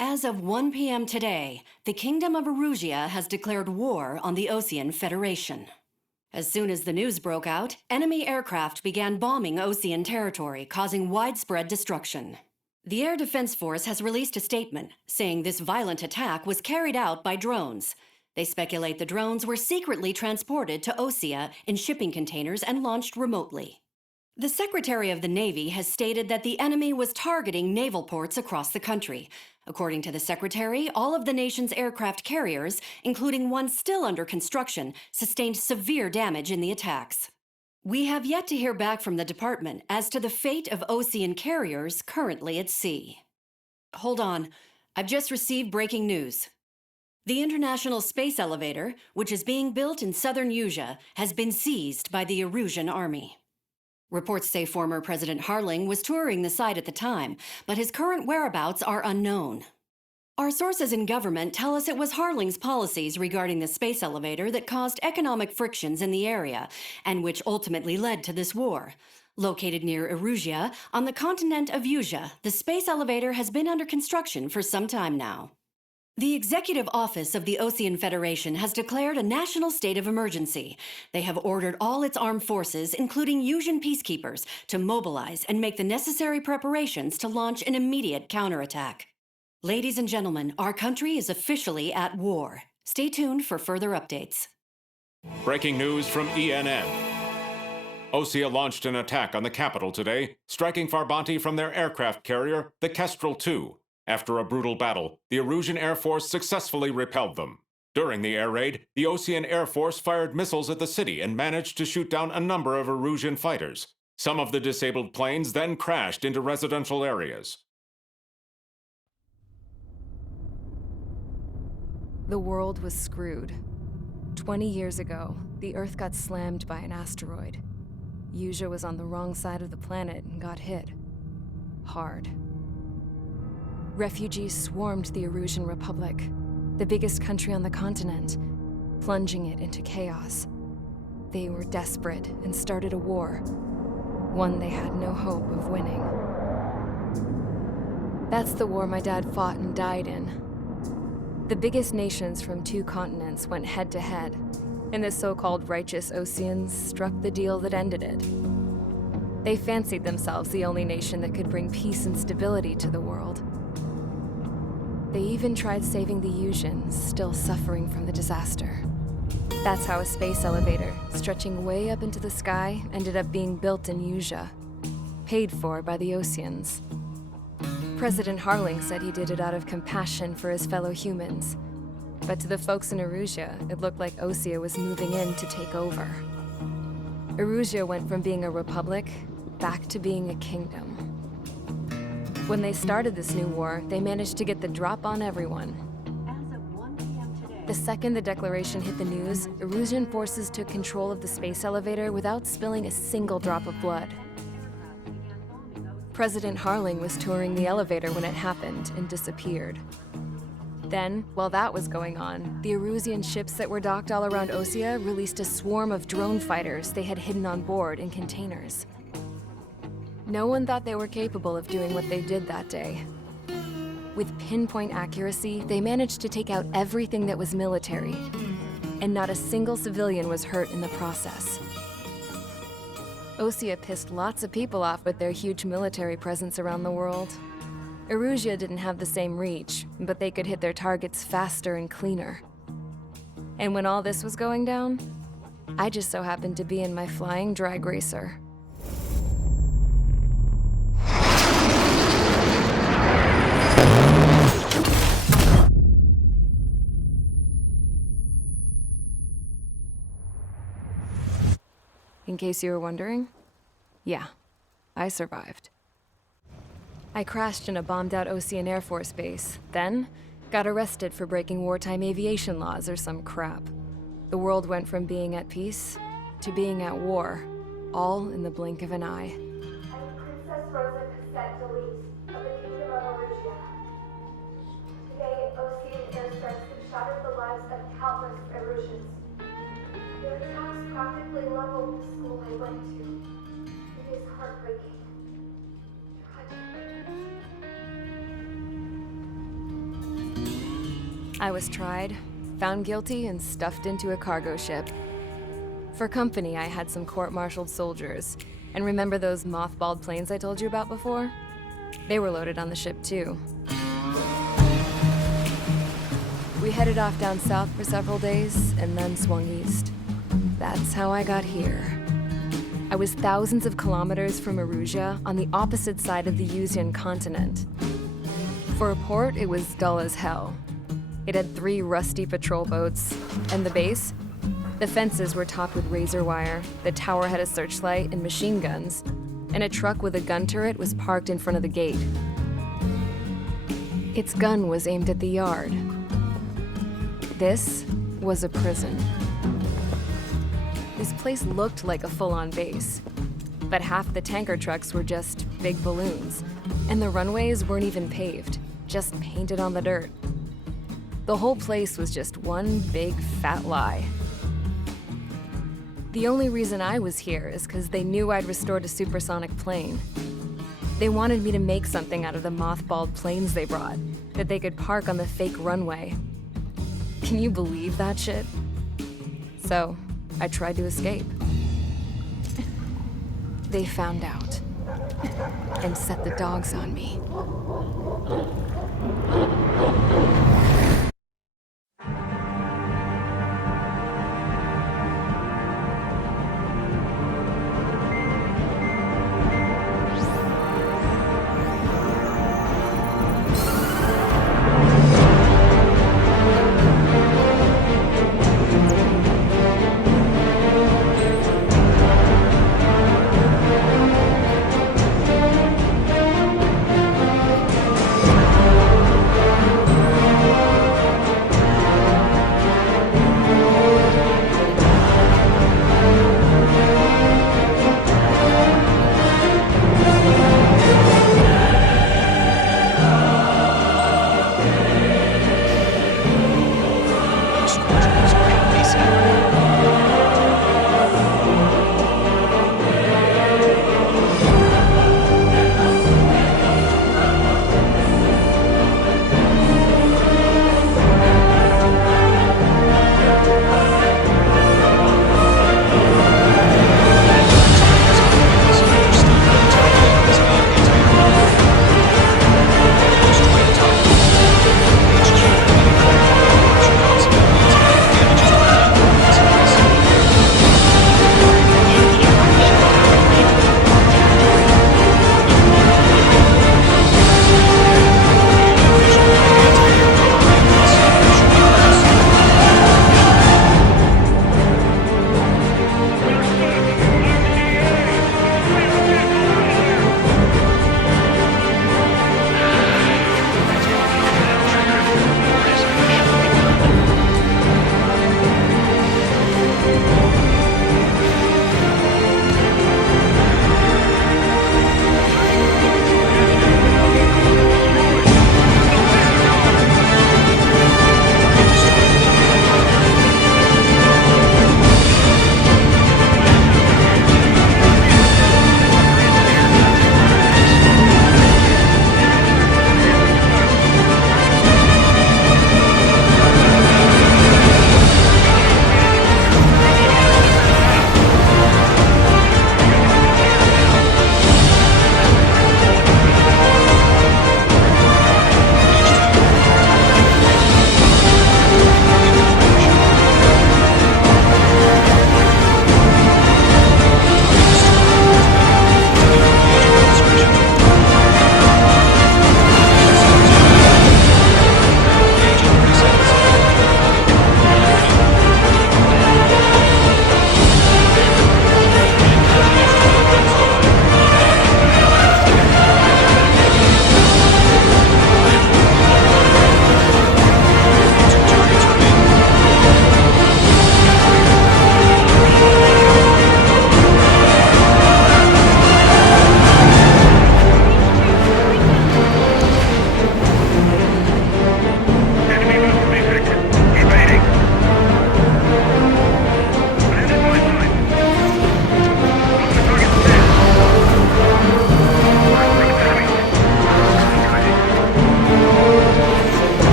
As of 1 p.m. today, the Kingdom of Erusia has declared war on the Ocean Federation. As soon as the news broke out, enemy aircraft began bombing Ocean territory, causing widespread destruction. The Air Defense Force has released a statement saying this violent attack was carried out by drones. They speculate the drones were secretly transported to Osea in shipping containers and launched remotely. The Secretary of the Navy has stated that the enemy was targeting naval ports across the country. According to the Secretary, all of the nation's aircraft carriers, including one still under construction, sustained severe damage in the attacks. We have yet to hear back from the department as to the fate of Ocean carriers currently at sea. Hold on, I've just received breaking news. The International Space Elevator, which is being built in southern Erusia, has been seized by the Erusian army. Reports say former President Harling was touring the site at the time, but his current whereabouts are unknown. Our sources in government tell us it was Harling's policies regarding the space elevator that caused economic frictions in the area, and which ultimately led to this war. Located near Erusia, on the continent of Erusia, the space elevator has been under construction for some time now. The Executive Office of the Ocean Federation has declared a national state of emergency. They have ordered all its armed forces, including Erusian peacekeepers, to mobilize and make the necessary preparations to launch an immediate counterattack. Ladies and gentlemen, our country is officially at war. Stay tuned for further updates. Breaking news from ENN. Osea launched an attack on the capital today, striking Farbanti from their aircraft carrier, the Kestrel II. After a brutal battle, the Erusian Air Force successfully repelled them. During the air raid, the Ocean Air Force fired missiles at the city and managed to shoot down a number of Erusian fighters. Some of the disabled planes then crashed into residential areas. The world was screwed. 20 years ago, the Earth got slammed by an asteroid. Erusia was on the wrong side of the planet and got hit. Hard. Refugees swarmed the Erusian Republic, the biggest country on the continent, plunging it into chaos. They were desperate and started a war, one they had no hope of winning. That's the war my dad fought and died in. The biggest nations from 2 continents went head-to-head, and the so-called righteous Oceans struck the deal that ended it. They fancied themselves the only nation that could bring peace and stability to the world. They even tried saving the Erusians, still suffering from the disaster. That's how a space elevator, stretching way up into the sky, ended up being built in Erusia, paid for by the Oceans. President Harling said he did it out of compassion for his fellow humans. But to the folks in Erusia, it looked like Osea was moving in to take over. Erusia went from being a republic back to being a kingdom. When they started this new war, they managed to get the drop on everyone. As of 1 p.m. today, The second the declaration hit the news, Erusian forces took control of the space elevator without spilling a single drop of blood. President Harling was touring the elevator when it happened and disappeared. Then, while that was going on, the Erusian ships that were docked all around Osea released a swarm of drone fighters they had hidden on board in containers. No one thought they were capable of doing what they did that day. With pinpoint accuracy, they managed to take out everything that was military, and not a single civilian was hurt in the process. Osea pissed lots of people off with their huge military presence around the world. Erusia didn't have the same reach, but they could hit their targets faster and cleaner. And when all this was going down, I just so happened to be in my flying drag racer. In case you were wondering, yeah, I survived. I crashed in a bombed-out Ocean Air Force base, then got arrested for breaking wartime aviation laws or some crap. The world went from being at peace to being at war, all in the blink of an eye. I'm Princess Rosa Cassette Delete of the Kingdom of Erusia. Today, Ocean airstrikes have shattered the lives of countless Erusians. Their attacks practically leveled the school I went to. It is heartbreaking. Tragic. I was tried, found guilty, and stuffed into a cargo ship. For company, I had some court-martialed soldiers. And remember those mothballed planes I told you about before? They were loaded on the ship, too. We headed off down south for several days, and then swung east. That's how I got here. I was thousands of kilometers from Erusia, on the opposite side of the Yuzian continent. For a port, it was dull as hell. It had 3 rusty patrol boats, and the base? The fences were topped with razor wire, the tower had a searchlight and machine guns, and a truck with a gun turret was parked in front of the gate. Its gun was aimed at the yard. This was a prison. This place looked like a full-on base, but half the tanker trucks were just big balloons, and the runways weren't even paved, just painted on the dirt. The whole place was just one big fat lie. The only reason I was here is because they knew I'd restored a supersonic plane. They wanted me to make something out of the mothballed planes they brought, that they could park on the fake runway. Can you believe that shit? So, I tried to escape. They found out and set the dogs on me.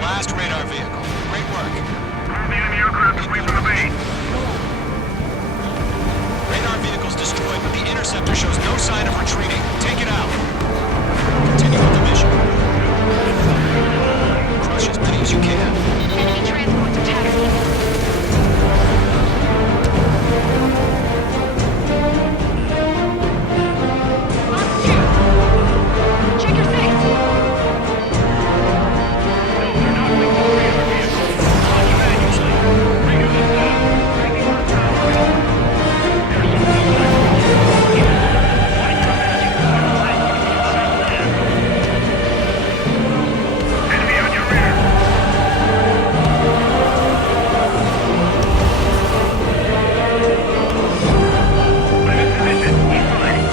last radar vehicle. Great work. The enemy aircraft away from the base. Radar vehicle's destroyed, but the interceptor shows no sign of retreating. Take it out. Continue with the mission. Crush as many as you can. Enemy transports attacking. Check your face. They're not with the radar vehicle. Launch manually. Bring them down. Taking on tower. There's some people White dramatic enemy on your rear. I'm in position. East line.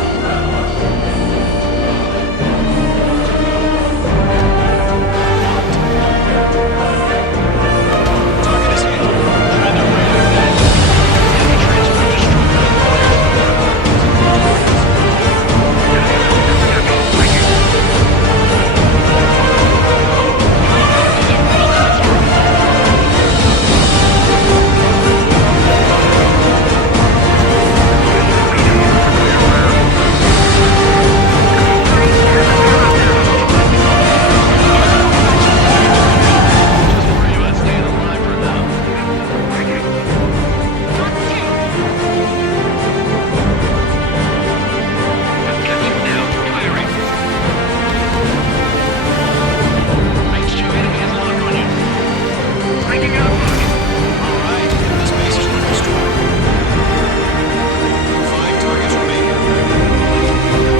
Target is hit. Try the radar. Enemy transport destroyed. Just worry about staying alive for now. Catching now. Firing. Range 2 enemy is locked on you. Breaking out. All right, this base is under destroyed. 5 targets remaining. Targets remaining.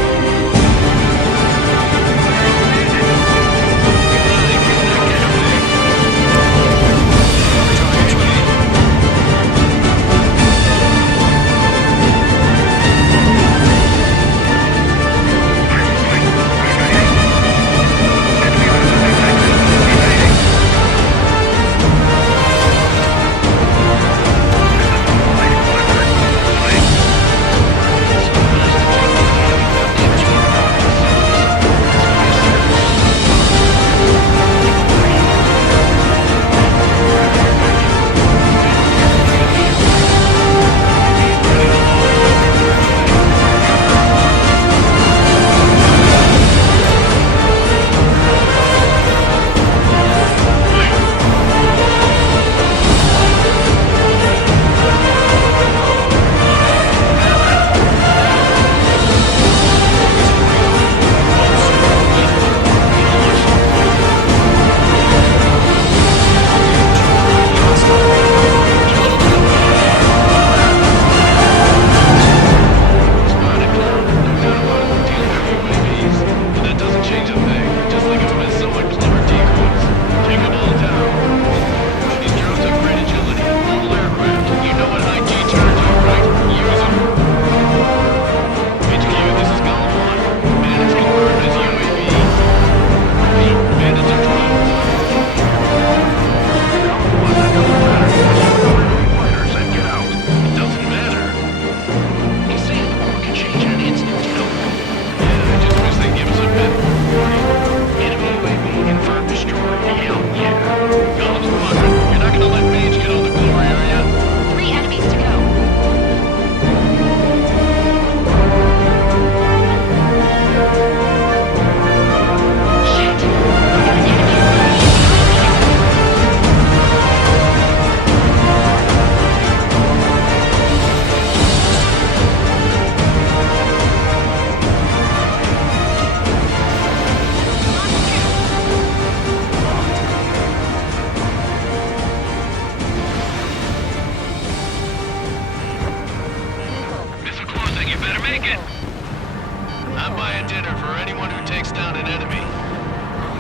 I'm buying dinner for anyone who takes down an enemy.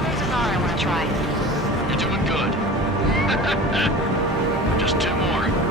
There's a bar I want to try. You're doing good. Just 2 more.